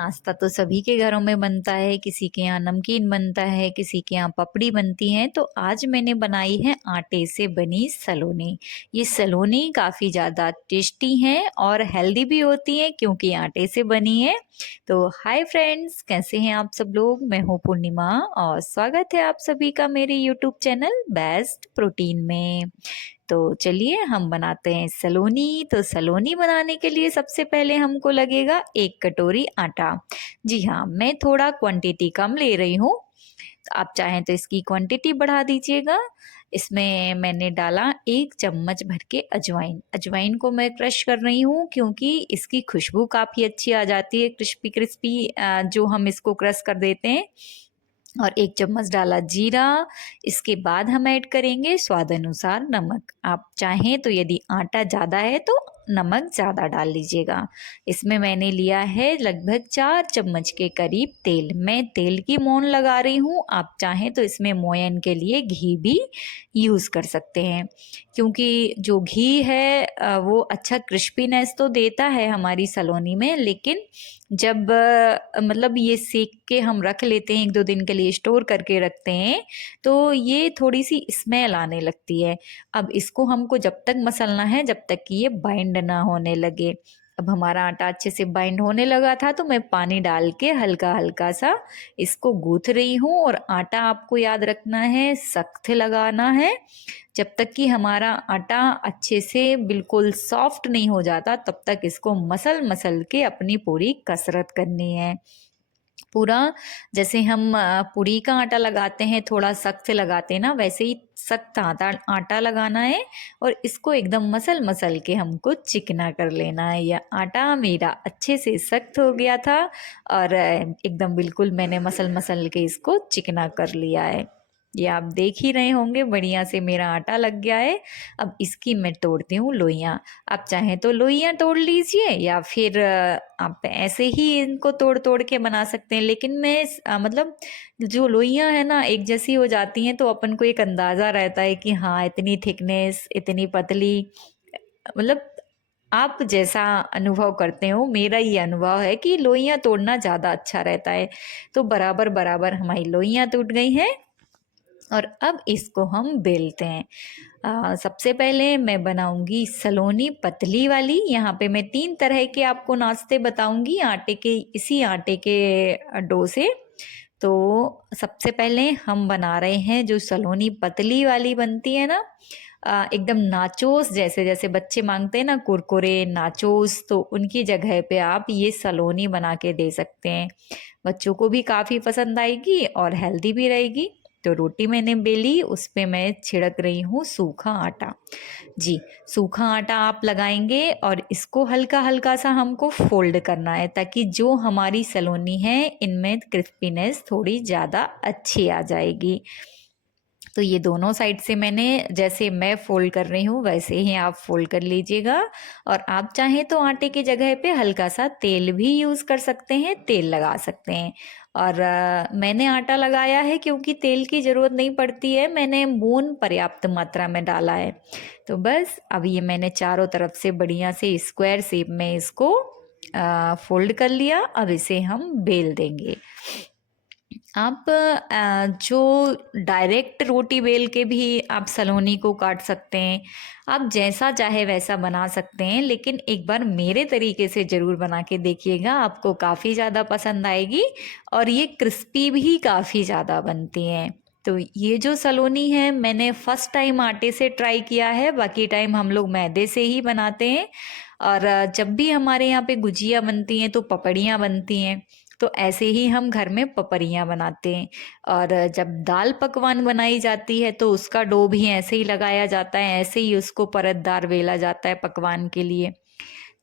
नाश्ता तो सभी के घरों में बनता है, किसी के यहाँ नमकीन बनता है, किसी के यहाँ पपड़ी बनती है। तो आज मैंने बनाई है आटे से बनी सलोनी। ये सलोनी काफ़ी ज़्यादा टेस्टी हैं और हेल्दी भी होती हैं क्योंकि आटे से बनी है। तो हाय फ्रेंड्स, कैसे हैं आप सब लोग। मैं हूँ पूर्णिमा और स्वागत है आप सभी का मेरे यूट्यूब चैनल बेस्ट प्रोटीन में। तो चलिए हम बनाते हैं सलोनी। तो सलोनी बनाने के लिए सबसे पहले हमको लगेगा 1 कटोरी आटा। जी हाँ, मैं थोड़ा क्वांटिटी कम ले रही हूँ, आप चाहें तो इसकी क्वांटिटी बढ़ा दीजिएगा। इसमें मैंने डाला 1 चम्मच भर के अजवाइन। अजवाइन को मैं क्रश कर रही हूँ क्योंकि इसकी खुशबू काफ़ी अच्छी आ जाती है, क्रिस्पी क्रिस्पी जो हम इसको क्रश कर देते हैं। और 1 चम्मच डाला जीरा। इसके बाद हम ऐड करेंगे स्वाद अनुसार नमक। आप चाहें तो यदि आटा ज़्यादा है तो नमक ज़्यादा डाल लीजिएगा। इसमें मैंने लिया है लगभग 4 चम्मच के करीब तेल। मैं तेल की मोहन लगा रही हूँ, आप चाहें तो इसमें मोयन के लिए घी भी यूज़ कर सकते हैं क्योंकि जो घी है वो अच्छा क्रिस्पीनेस तो देता है हमारी सलोनी में, लेकिन जब मतलब ये सेक के हम रख लेते हैं 1-2 दिन के लिए, स्टोर करके रखते हैं, तो ये थोड़ी सी स्मेल आने लगती है। अब इसको हमको जब तक मसलना है जब तक कि ये बाइंड ना होने लगे। अब हमारा आटा अच्छे से बाइंड होने लगा था तो मैं पानी डाल के हल्का हल्का सा इसको गूंथ रही हूँ। और आटा आपको याद रखना है सख्त लगाना है, जब तक कि हमारा आटा अच्छे से बिल्कुल सॉफ्ट नहीं हो जाता तब तक इसको मसल मसल के अपनी पूरी कसरत करनी है। पूरा जैसे हम पूरी का आटा लगाते हैं थोड़ा सख्त लगाते हैं ना, वैसे ही सख्त आटा आटा लगाना है और इसको एकदम मसल मसल के हमको चिकना कर लेना है। यह आटा मेरा अच्छे से सख्त हो गया था और एकदम बिल्कुल मैंने मसल मसल के इसको चिकना कर लिया है। ये आप देख ही रहे होंगे बढ़िया से मेरा आटा लग गया है। अब इसकी मैं तोड़ती हूँ लोइयाँ। आप चाहें तो लोइयाँ तोड़ लीजिए या फिर आप ऐसे ही इनको तोड़ तोड़ के बना सकते हैं, लेकिन मैं मतलब जो लोइयाँ है ना एक जैसी हो जाती हैं तो अपन को एक अंदाज़ा रहता है कि हाँ इतनी थिकनेस, इतनी पतली, मतलब आप जैसा अनुभव करते हो, मेरा ये अनुभव है कि लोइयाँ तोड़ना ज़्यादा अच्छा रहता है। तो बराबर बराबर हमारी लोइयाँ टूट गई हैं और अब इसको हम बेलते हैं। सबसे पहले मैं बनाऊंगी सलोनी पतली वाली। यहाँ पे मैं 3 तरह के आपको नाश्ते बताऊंगी आटे के, इसी आटे के डो से। तो सबसे पहले हम बना रहे हैं जो सलोनी पतली वाली बनती है ना, एकदम नाचोस जैसे, जैसे बच्चे मांगते हैं ना कुरकुरे नाचोस, तो उनकी जगह पे आप ये सलोनी बना के दे सकते हैं। बच्चों को भी काफ़ी पसंद आएगी और हेल्दी भी रहेगी। तो रोटी मैंने बेली, उस पे मैं छिड़क रही हूँ सूखा आटा। जी, सूखा आटा आप लगाएंगे और इसको हल्का हल्का सा हमको फोल्ड करना है ताकि जो हमारी सलोनी है इनमें क्रिस्पीनेस थोड़ी ज़्यादा अच्छी आ जाएगी। तो ये दोनों साइड से मैंने, जैसे मैं फोल्ड कर रही हूँ वैसे ही आप फोल्ड कर लीजिएगा। और आप चाहें तो आटे की जगह पे हल्का सा तेल भी यूज़ कर सकते हैं, तेल लगा सकते हैं। और मैंने आटा लगाया है क्योंकि तेल की ज़रूरत नहीं पड़ती है, मैंने मून पर्याप्त मात्रा में डाला है। तो बस अब ये मैंने चारों तरफ से बढ़िया से स्क्वायर शेप में इसको फोल्ड कर लिया। अब इसे हम बेल देंगे। आप जो डायरेक्ट रोटी बेल के भी आप सलोनी को काट सकते हैं, आप जैसा चाहे वैसा बना सकते हैं, लेकिन एक बार मेरे तरीके से ज़रूर बना के देखिएगा, आपको काफ़ी ज़्यादा पसंद आएगी और ये क्रिस्पी भी काफ़ी ज़्यादा बनती हैं। तो ये जो सलोनी है मैंने फर्स्ट टाइम आटे से ट्राई किया है, बाकी टाइम हम लोग मैदे से ही बनाते हैं। और जब भी हमारे यहाँ पे गुजिया बनती हैं तो पपड़ियाँ बनती हैं, तो ऐसे ही हम घर में पपड़ियाँ बनाते हैं। और जब दाल पकवान बनाई जाती है तो उसका डो भी ऐसे ही लगाया जाता है, ऐसे ही उसको परतदार बेला जाता है पकवान के लिए।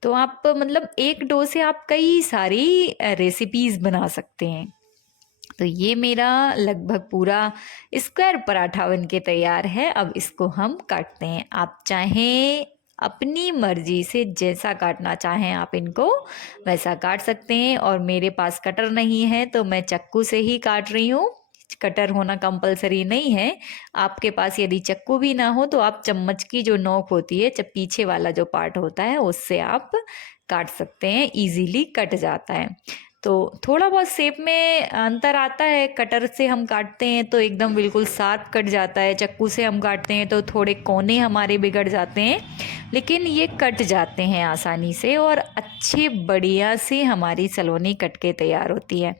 तो आप मतलब एक डो से आप कई सारी रेसिपीज़ बना सकते हैं। तो ये मेरा लगभग पूरा स्क्वायर पराठा बन के तैयार है। अब इसको हम काटते हैं। आप चाहें अपनी मर्जी से जैसा काटना चाहें आप इनको वैसा काट सकते हैं। और मेरे पास कटर नहीं है तो मैं चाकू से ही काट रही हूँ। कटर होना कंपलसरी नहीं है। आपके पास यदि चाकू भी ना हो तो आप चम्मच की जो नोक होती है, जब पीछे वाला जो पार्ट होता है उससे आप काट सकते हैं, इजीली कट जाता है। तो थोड़ा बहुत शेप में अंतर आता है। कटर से हम काटते हैं तो एकदम बिल्कुल शार्प कट जाता है, चक्कू से हम काटते हैं तो थोड़े कोने हमारे बिगड़ जाते हैं, लेकिन ये कट जाते हैं आसानी से और अच्छे बढ़िया से हमारी सलोनी कट के तैयार होती है।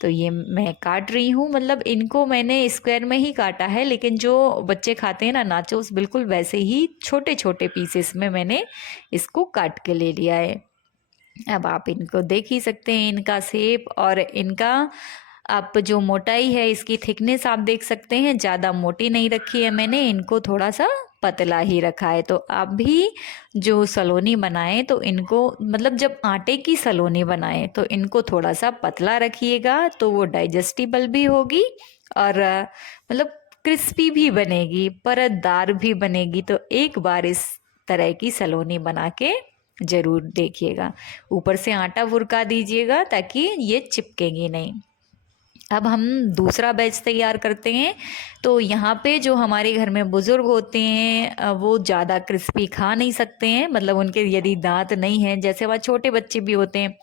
तो ये मैं काट रही हूँ, मतलब इनको मैंने स्क्वायर में ही काटा है, लेकिन जो बच्चे खाते हैं ना नाचोस, बिल्कुल वैसे ही छोटे छोटे पीसेस में मैंने इसको काट के ले लिया है। अब आप इनको देख ही सकते हैं, इनका शेप और इनका आप जो मोटाई है, इसकी थिकनेस आप देख सकते हैं। ज़्यादा मोटी नहीं रखी है मैंने, इनको थोड़ा सा पतला ही रखा है। तो आप भी जो सलोनी बनाएं तो इनको, मतलब जब आटे की सलोनी बनाएं तो इनको थोड़ा सा पतला रखिएगा, तो वो डाइजेस्टिबल भी होगी और मतलब क्रिस्पी भी बनेगी, परतदार भी बनेगी। तो एक बार इस तरह की सलोनी बना के ज़रूर देखिएगा। ऊपर से आटा बुरका दीजिएगा ताकि ये चिपकेगी नहीं। अब हम दूसरा बैच तैयार करते हैं। तो यहाँ पे जो हमारे घर में बुज़ुर्ग होते हैं वो ज़्यादा क्रिस्पी खा नहीं सकते हैं, मतलब उनके यदि दांत नहीं हैं, जैसे वह छोटे बच्चे भी होते हैं,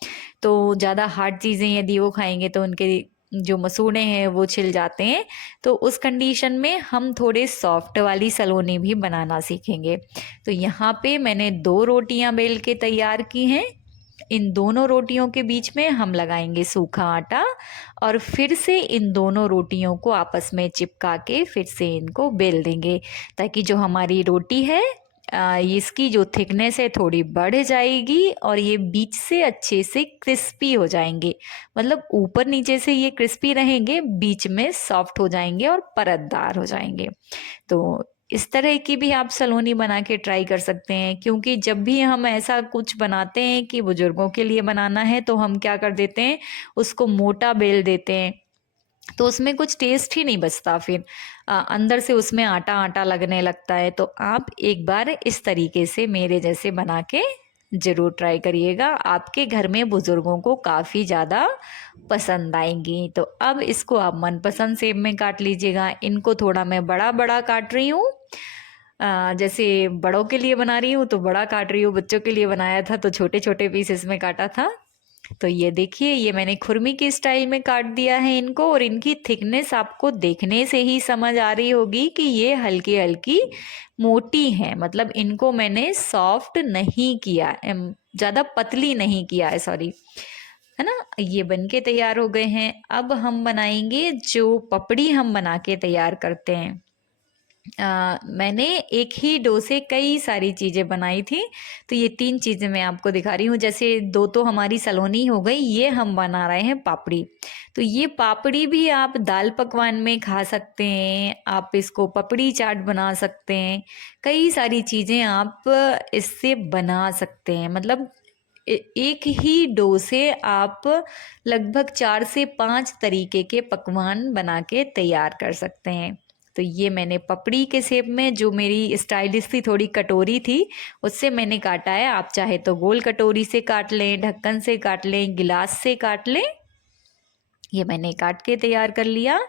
तो ज़्यादा हार्ड चीज़ें यदि वो खाएंगे तो उनके जो मसूड़े हैं वो छिल जाते हैं। तो उस कंडीशन में हम थोड़े सॉफ्ट वाली सलोनी भी बनाना सीखेंगे। तो यहाँ पे मैंने 2 रोटियां बेल के तैयार की हैं। इन दोनों रोटियों के बीच में हम लगाएंगे सूखा आटा और फिर से इन दोनों रोटियों को आपस में चिपका के फिर से इनको बेल देंगे, ताकि जो हमारी रोटी है इसकी जो थिकनेस है थोड़ी बढ़ जाएगी और ये बीच से अच्छे से क्रिस्पी हो जाएंगे। मतलब ऊपर नीचे से ये क्रिस्पी रहेंगे, बीच में सॉफ्ट हो जाएंगे और परतदार हो जाएंगे। तो इस तरह की भी आप सलोनी बना के ट्राई कर सकते हैं, क्योंकि जब भी हम ऐसा कुछ बनाते हैं कि बुजुर्गों के लिए बनाना है तो हम क्या कर देते हैं, उसको मोटा बेल देते हैं, तो उसमें कुछ टेस्ट ही नहीं बचता, फिर अंदर से उसमें आटा आटा लगने लगता है। तो आप एक बार इस तरीके से मेरे जैसे बना के ज़रूर ट्राई करिएगा, आपके घर में बुज़ुर्गों को काफ़ी ज़्यादा पसंद आएंगी। तो अब इसको आप मनपसंद शेप में काट लीजिएगा। इनको थोड़ा मैं बड़ा बड़ा काट रही हूँ, जैसे बड़ों के लिए बना रही हूँ तो बड़ा काट रही हूँ, बच्चों के लिए बनाया था तो छोटे छोटे पीसेस में काटा था। तो ये देखिए, ये मैंने खुरमी की स्टाइल में काट दिया है इनको, और इनकी थिकनेस आपको देखने से ही समझ आ रही होगी कि ये हल्की हल्की मोटी है, मतलब इनको मैंने सॉफ्ट नहीं किया, ज़्यादा पतली नहीं किया है, सॉरी, है ना। ये बनके तैयार हो गए हैं। अब हम बनाएंगे जो पपड़ी हम बना के तैयार करते हैं। मैंने एक ही डो से कई सारी चीज़ें बनाई थी, तो ये 3 चीज़ें मैं आपको दिखा रही हूँ। जैसे 2 तो हमारी सलोनी हो गई, ये हम बना रहे हैं पापड़ी। तो ये पापड़ी भी आप दाल पकवान में खा सकते हैं, आप इसको पपड़ी चाट बना सकते हैं, कई सारी चीज़ें आप इससे बना सकते हैं। मतलब एक ही डो से आप लगभग 4 से 5 तरीके के पकवान बना के तैयार कर सकते हैं। तो ये मैंने पपड़ी के शेप में, जो मेरी स्टाइलिश थी थोड़ी कटोरी थी, उससे मैंने काटा है। आप चाहे तो गोल कटोरी से काट लें, ढक्कन से काट लें, गिलास से काट लें। ये मैंने काट के तैयार कर लिया।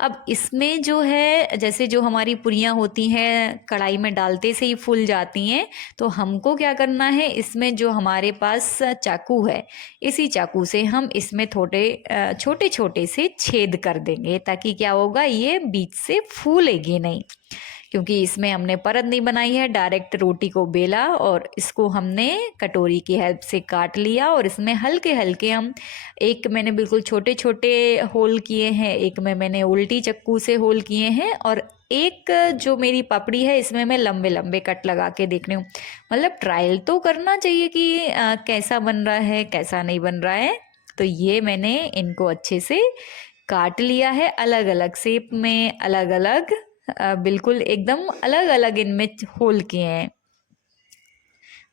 अब इसमें जो है, जैसे जो हमारी पुरियाँ होती हैं कढ़ाई में डालते से ही फूल जाती हैं, तो हमको क्या करना है, इसमें जो हमारे पास चाकू है, इसी चाकू से हम इसमें थोड़े छोटे छोटे से छेद कर देंगे, ताकि क्या होगा, ये बीच से फूलेगी नहीं। क्योंकि इसमें हमने परत नहीं बनाई है, डायरेक्ट रोटी को बेला और इसको हमने कटोरी की हेल्प से काट लिया, और इसमें हल्के हल्के हम, एक मैंने बिल्कुल छोटे छोटे होल किए हैं, एक में मैंने उल्टी चक्कू से होल किए हैं, और एक जो मेरी पापड़ी है इसमें मैं लंबे लंबे कट लगा के देख रही हूँ। मतलब ट्रायल तो करना चाहिए कि कैसा बन रहा है कैसा नहीं बन रहा है। तो ये मैंने इनको अच्छे से काट लिया है, अलग अलग शेप में, अलग अलग बिल्कुल एकदम अलग अलग इनमें होल किए हैं।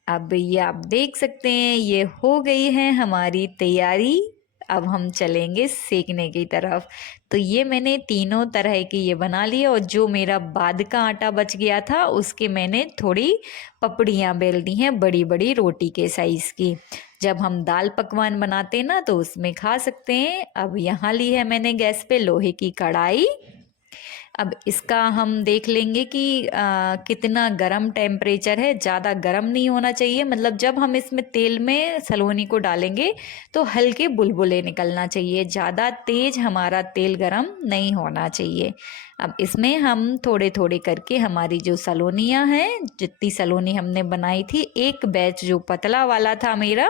अब ये आप देख सकते हैं, ये हो गई है हमारी तैयारी। अब हम चलेंगे सेकने की तरफ। तो ये मैंने तीनों तरह की ये बना ली, और जो मेरा बाद का आटा बच गया था उसके मैंने थोड़ी पपड़ियाँ बेल दी हैं, बड़ी बड़ी रोटी के साइज़ की। जब हम दाल पकवान बनाते ना तो उसमें खा सकते हैं। अब यहाँ ली है मैंने गैस पे लोहे की कढ़ाई। अब इसका हम देख लेंगे कि कितना गरम टेम्परेचर है। ज़्यादा गरम नहीं होना चाहिए, मतलब जब हम इसमें तेल में सलोनी को डालेंगे तो हल्के बुलबुले निकलना चाहिए, ज़्यादा तेज़ हमारा तेल गरम नहीं होना चाहिए। अब इसमें हम थोड़े थोड़े करके हमारी जो सलोनियाँ हैं, जितनी सलोनी हमने बनाई थी, एक बैच जो पतला वाला था मेरा,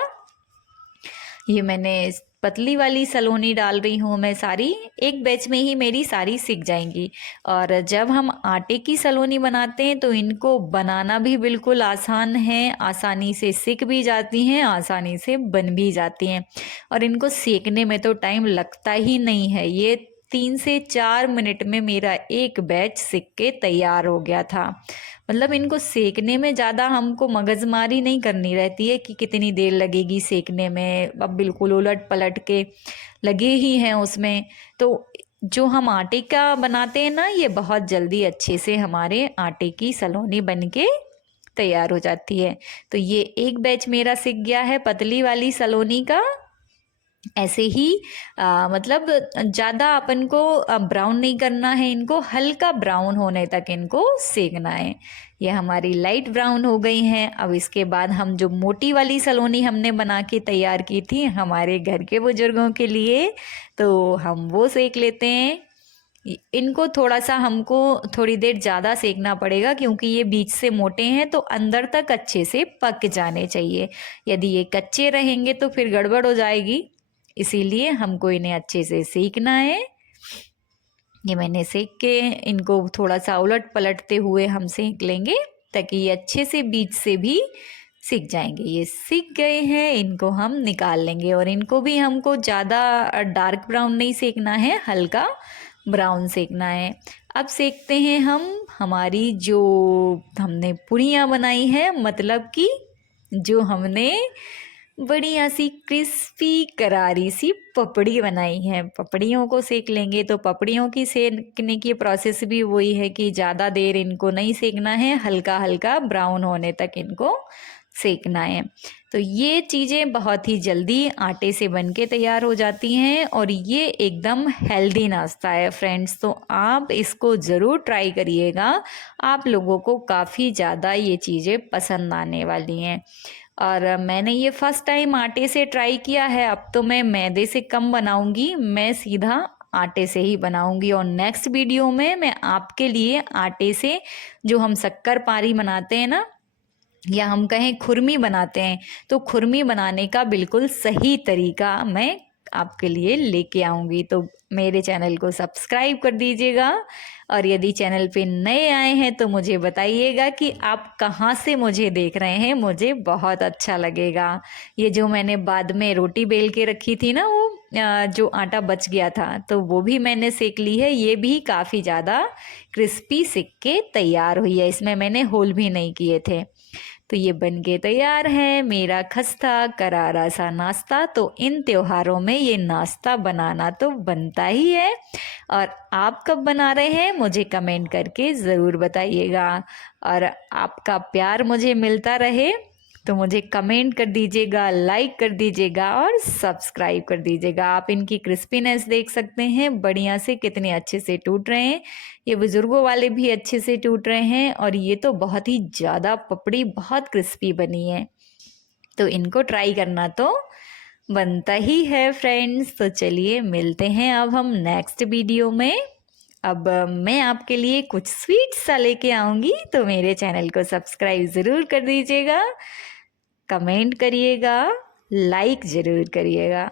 ये मैंने पतली वाली सलोनी डाल रही हूँ मैं सारी, एक बैच में ही मेरी सारी सिक जाएंगी। और जब हम आटे की सलोनी बनाते हैं तो इनको बनाना भी बिल्कुल आसान है, आसानी से सिक भी जाती हैं, आसानी से बन भी जाती हैं। और इनको सेकने में तो टाइम लगता ही नहीं है। ये 3 से 4 मिनट में मेरा एक बैच सिक के तैयार हो गया था। मतलब इनको सेकने में ज़्यादा हमको मगजमारी नहीं करनी रहती है कि कितनी देर लगेगी सेकने में, अब बिल्कुल उलट पलट के लगे ही हैं उसमें। तो जो हम आटे का बनाते हैं ना, ये बहुत जल्दी अच्छे से हमारे आटे की सलोनी बन के तैयार हो जाती है। तो ये एक बैच मेरा सिक गया है पतली वाली सलोनी का। ऐसे ही मतलब ज़्यादा अपन को ब्राउन नहीं करना है, इनको हल्का ब्राउन होने तक इनको सेकना है। ये हमारी लाइट ब्राउन हो गई हैं। अब इसके बाद हम जो मोटी वाली सलोनी हमने बना के तैयार की थी हमारे घर के बुजुर्गों के लिए, तो हम वो सेक लेते हैं। इनको थोड़ा सा हमको थोड़ी देर ज़्यादा सेकना पड़ेगा, क्योंकि ये बीच से मोटे हैं तो अंदर तक अच्छे से पक जाने चाहिए। यदि ये कच्चे रहेंगे तो फिर गड़बड़ हो जाएगी, इसीलिए हमको इन्हें अच्छे से सेकना है। ये मैंने सेक के इनको थोड़ा सा उलट पलटते हुए हम सेक लेंगे, ताकि ये अच्छे से बीच से भी सीख जाएंगे। ये सीख गए हैं, इनको हम निकाल लेंगे। और इनको भी हमको ज़्यादा डार्क ब्राउन नहीं सेकना है, हल्का ब्राउन सेकना है। अब सेकते हैं हम हमारी जो हमने पूरियाँ बनाई है, मतलब कि जो हमने बढ़िया सी क्रिस्पी करारी सी पपड़ी बनाई है। पपड़ियों को सेक लेंगे। तो पपड़ियों की सेकने की प्रोसेस भी वही है कि ज़्यादा देर इनको नहीं सेकना है, हल्का हल्का ब्राउन होने तक इनको सेकना है। तो ये चीज़ें बहुत ही जल्दी आटे से बन के तैयार हो जाती हैं, और ये एकदम हेल्दी नाश्ता है फ्रेंड्स। तो आप इसको ज़रूर ट्राई करिएगा, आप लोगों को काफ़ी ज़्यादा ये चीज़ें पसंद आने वाली हैं। और मैंने ये फर्स्ट टाइम आटे से ट्राई किया है। अब तो मैं मैदे से कम बनाऊंगी, मैं सीधा आटे से ही बनाऊंगी। और नेक्स्ट वीडियो में मैं आपके लिए आटे से जो हम शक्कर पारी बनाते हैं ना, या हम कहें खुरमी बनाते हैं, तो खुरमी बनाने का बिल्कुल सही तरीका मैं आपके लिए लेके आऊँगी। तो मेरे चैनल को सब्सक्राइब कर दीजिएगा। और यदि चैनल पे नए आए हैं तो मुझे बताइएगा कि आप कहाँ से मुझे देख रहे हैं, मुझे बहुत अच्छा लगेगा। ये जो मैंने बाद में रोटी बेल के रखी थी ना, वो जो आटा बच गया था, तो वो भी मैंने सेक ली है। ये भी काफ़ी ज़्यादा क्रिस्पी सिक के तैयार हुई है, इसमें मैंने होल भी नहीं किए थे। तो ये बन के तैयार है मेरा खस्ता करारा सा नाश्ता। तो इन त्योहारों में ये नाश्ता बनाना तो बनता ही है। और आप कब बना रहे हैं मुझे कमेंट करके ज़रूर बताइएगा। और आपका प्यार मुझे मिलता रहे तो मुझे कमेंट कर दीजिएगा, लाइक कर दीजिएगा और सब्सक्राइब कर दीजिएगा। आप इनकी क्रिस्पीनेस देख सकते हैं, बढ़िया से कितने अच्छे से टूट रहे हैं। ये बुजुर्गों वाले भी अच्छे से टूट रहे हैं, और ये तो बहुत ही ज़्यादा पपड़ी बहुत क्रिस्पी बनी है। तो इनको ट्राई करना तो बनता ही है फ्रेंड्स। तो चलिए मिलते हैं अब हम नेक्स्ट वीडियो में। अब मैं आपके लिए कुछ स्वीट सा लेके आऊँगी, तो मेरे चैनल को सब्सक्राइब ज़रूर कर दीजिएगा, कमेंट करिएगा, लाइक ज़रूर करिएगा।